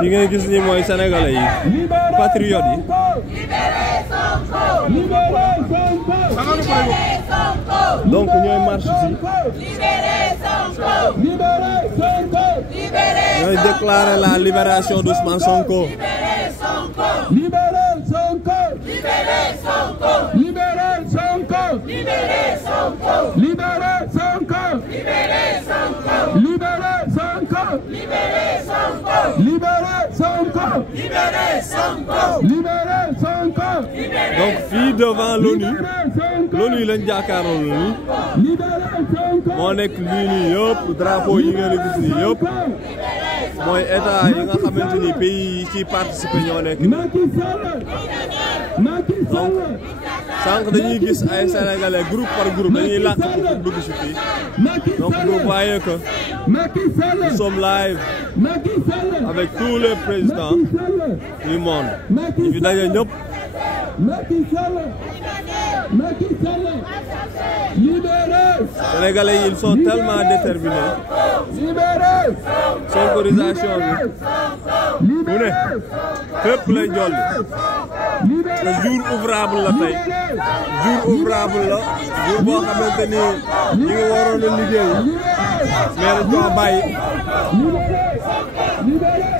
fi ngay gis ni mooy sénégalais yi patriotes yi. donc ñooy marche ci. ñooy déclarer la libération d'Ousmane Sonko. Libérez Sonko! Libérez Sonko! Libérez Sonko! Libérez Sonko! Libérez Sonko! Libérez Sonko! Libérez Sonko! Libérez Sonko! Libérez Sonko! Libérez Sonko! Libérez Sonko! donc fii devant l'ONU lañ jàkkaarloo nii moo nekk lii nii yëpp drapeau yi ngeen gis nii yëpp mooy état yi nga xamante ni pays yi ci participer ñoo nekk donc sànq dañuy gis ay sénégalais groupe par groupe dañuy làkk pour dugg ci fii donc vous voyez que nous sommes live avec tous les présidents du monde ñu fi daje ñëpp. Sénégalais ils sont tellement déterminés. Sonkorisation bi mu ne fépp lay jolli te jour ouvrable la tey jour ouvrable la jour boo xamante ni ñi ngi waroon a liggéey mais dañ ko bàyyi. Libérez